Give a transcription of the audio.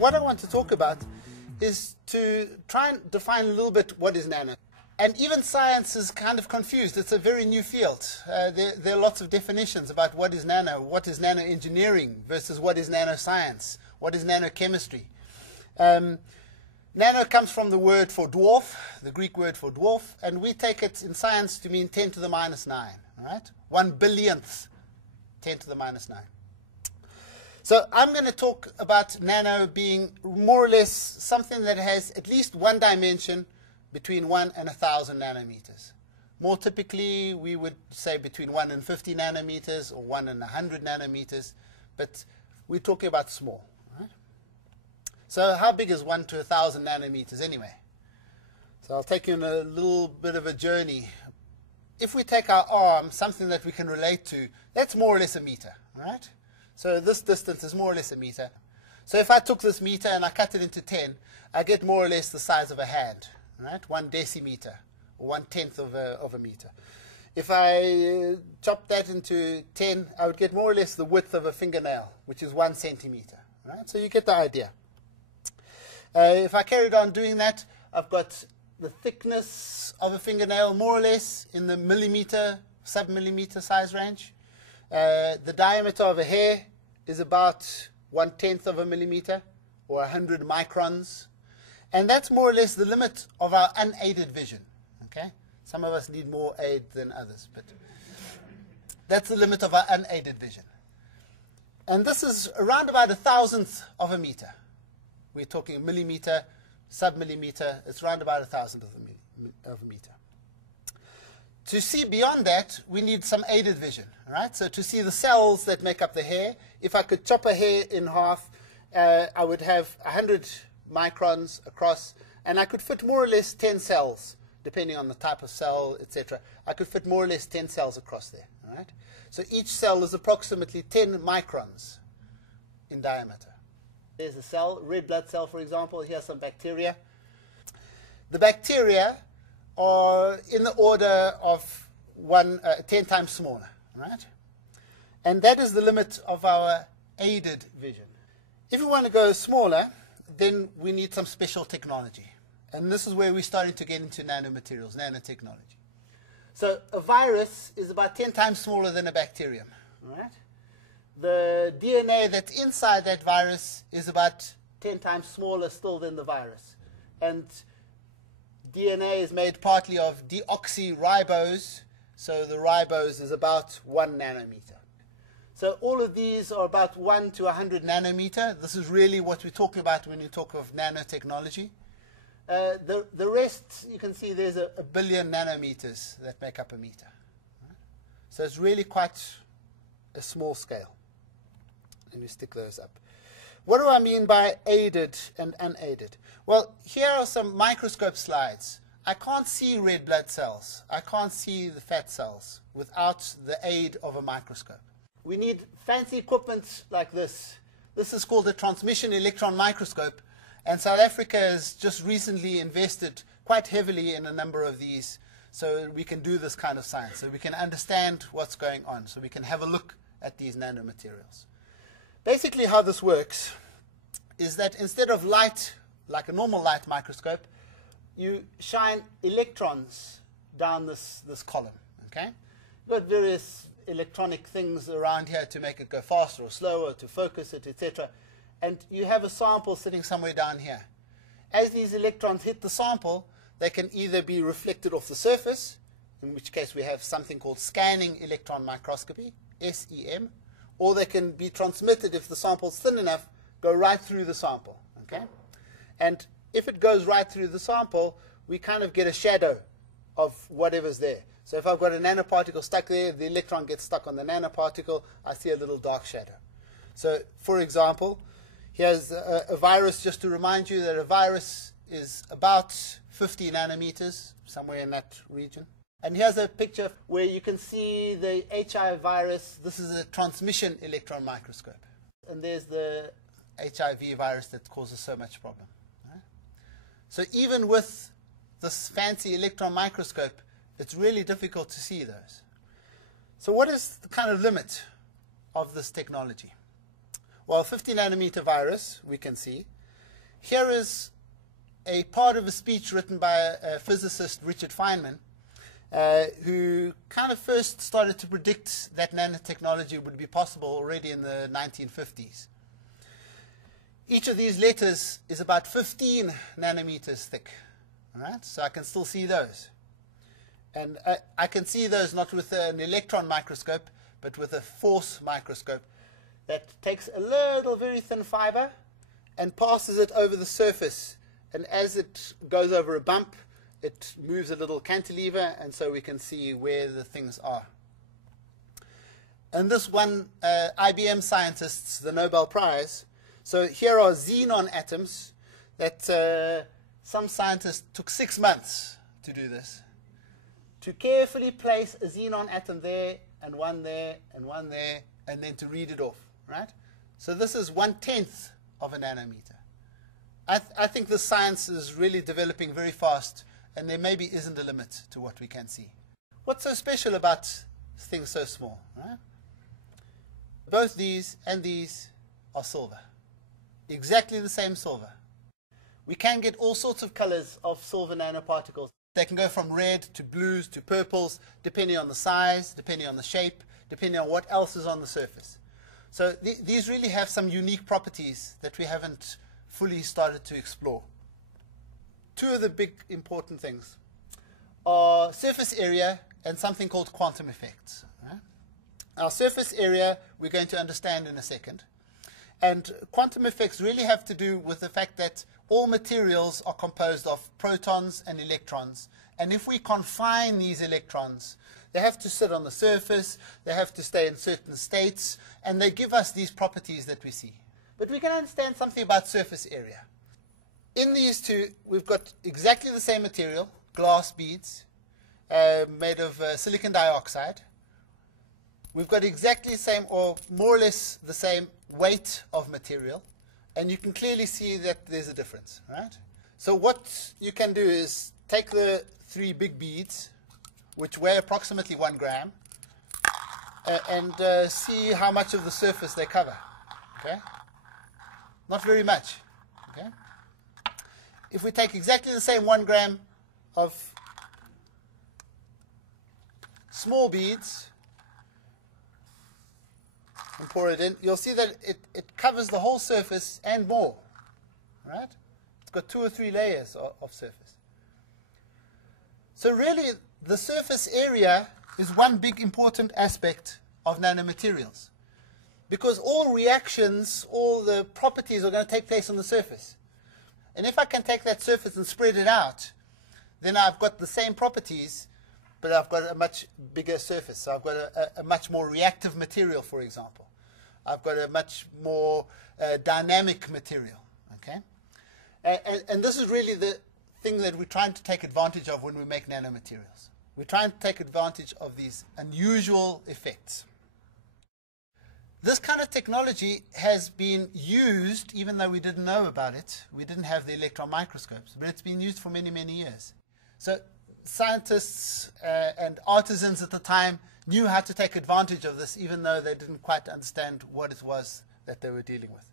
what I want to talk about is to try and define a little bit what is nano. And even science is kind of confused. It's a very new field. There are lots of definitions about what is nanoengineering versus what is nanoscience, what is nanochemistry. Nano comes from the word for dwarf, the Greek word for dwarf, and we take it in science to mean 10 to the minus 9, right? 1 billionth 10 to the minus 9. So I'm going to talk about nano being more or less something that has at least one dimension between 1 and 1,000 nanometers. More typically, we would say between 1 and 50 nanometers or 1 and 100 nanometers, but we're talking about small. Right? So how big is 1 to 1,000 nanometers anyway? So I'll take you on a little bit of a journey. If we take our arm, something that we can relate to, that's more or less a meter. Right? So this distance is more or less a meter. So if I took this meter and I cut it into 10, I get more or less the size of a hand. Right? 1 decimeter, or 1/10 of a meter. If I chop that into 10, I would get more or less the width of a fingernail, which is 1 centimeter. Right? So you get the idea. If I carried on doing that, I've got the thickness of a fingernail more or less in the millimeter, sub-millimeter size range. The diameter of a hair is about 1/10 of a millimeter, or 100 microns. And that's more or less the limit of our unaided vision. Okay? Some of us need more aid than others, but that's the limit of our unaided vision. And this is around about 1,000th of a meter. We're talking a millimeter, sub-millimeter. It's around about 1,000th of a meter. To see beyond that, we need some aided vision. Right? So to see the cells that make up the hair, if I could chop a hair in half, I would have 100 microns across, and I could fit more or less 10 cells, depending on the type of cell, etc. I could fit more or less 10 cells across there. Right? So each cell is approximately 10 microns in diameter. There's a cell, red blood cell, for example. Here's some bacteria. The bacteria are in the order of 10 times smaller. Right? And that is the limit of our aided vision. If we want to go smaller, then we need some special technology. And this is where we're starting to get into nanomaterials, nanotechnology. So a virus is about 10 times smaller than a bacterium. Right? The DNA that's inside that virus is about 10 times smaller still than the virus. And DNA is made partly of deoxyribose, so the ribose is about 1 nanometer. So all of these are about 1 to 100 nanometer. This is really what we're talking about when you talk of nanotechnology. The rest, you can see there's a billion nanometers that make up a meter. So it's really quite a small scale. Let me stick those up. What do I mean by aided and unaided? Well, here are some microscope slides. I can't see red blood cells. I can't see the fat cells without the aid of a microscope. We need fancy equipment like this. This is called a transmission electron microscope, and South Africa has just recently invested quite heavily in a number of these so we can do this kind of science, so we can understand what's going on, so we can have a look at these nanomaterials. Basically how this works is that instead of light, like a normal light microscope, you shine electrons down this column. Okay? You've got various electronic things around here to make it go faster or slower, to focus it, etc. And you have a sample sitting somewhere down here. As these electrons hit the sample, they can either be reflected off the surface, in which case we have something called scanning electron microscopy, SEM, or they can be transmitted, if the sample's thin enough, go right through the sample. Okay? And if it goes right through the sample, we kind of get a shadow of whatever's there. So if I've got a nanoparticle stuck there, the electron gets stuck on the nanoparticle, I see a little dark shadow. So, for example, here's a virus, just to remind you that a virus is about 50 nanometers, somewhere in that region. And here's a picture where you can see the HIV virus. This is a transmission electron microscope. And there's the HIV virus that causes so much problem. Right? So even with this fancy electron microscope, it's really difficult to see those. So what is the kind of limit of this technology? Well, 50 nanometer virus, we can see. Here is a part of a speech written by a physicist, Richard Feynman, who kind of first started to predict that nanotechnology would be possible already in the 1950s. Each of these letters is about 15 nanometers thick. All right? So I can still see those. And I can see those not with an electron microscope, but with a force microscope that takes a little very thin fiber and passes it over the surface. And as it goes over a bump, it moves a little cantilever, and so we can see where the things are. And this won IBM scientists the Nobel Prize. So here are xenon atoms that some scientists took 6 months to do this, to carefully place a xenon atom there, and one there, and one there, and then to read it off, right? So this is 1/10 of a nanometer. I think the science is really developing very fast, and there maybe isn't a limit to what we can see. What's so special about things so small, right? Both these and these are silver. Exactly the same silver. We can get all sorts of colors of silver nanoparticles. They can go from red to blues to purples, depending on the size, depending on the shape, depending on what else is on the surface. So these really have some unique properties that we haven't fully started to explore. Two of the big important things are surface area and something called quantum effects. Right? Our surface area we're going to understand in a second. And quantum effects really have to do with the fact that all materials are composed of protons and electrons. And if we confine these electrons, they have to sit on the surface, they have to stay in certain states, and they give us these properties that we see. But we can understand something about surface area. In these two, we've got exactly the same material, glass beads, made of silicon dioxide. We've got exactly the same, or more or less the same, weight of material. And you can clearly see that there's a difference, right? So what you can do is take the 3 big beads, which weigh approximately 1 gram, and see how much of the surface they cover. Okay? Not very much. Okay? If we take exactly the same 1 gram of small beads and pour it in, you'll see that it covers the whole surface and more. Right? It's got 2 or 3 layers of surface. So really, the surface area is one big important aspect of nanomaterials. Because all reactions, all the properties are going to take place on the surface. And if I can take that surface and spread it out, then I've got the same properties, but I've got a much bigger surface. So I've got a much more reactive material, for example. I've got a much more dynamic material. Okay? And this is really the thing that we're trying to take advantage of when we make nanomaterials. We're trying to take advantage of these unusual effects. This kind of technology has been used, even though we didn't know about it. We didn't have the electron microscopes, but it's been used for many, many years. So scientists and artisans at the time knew how to take advantage of this, even though they didn't quite understand what it was that they were dealing with.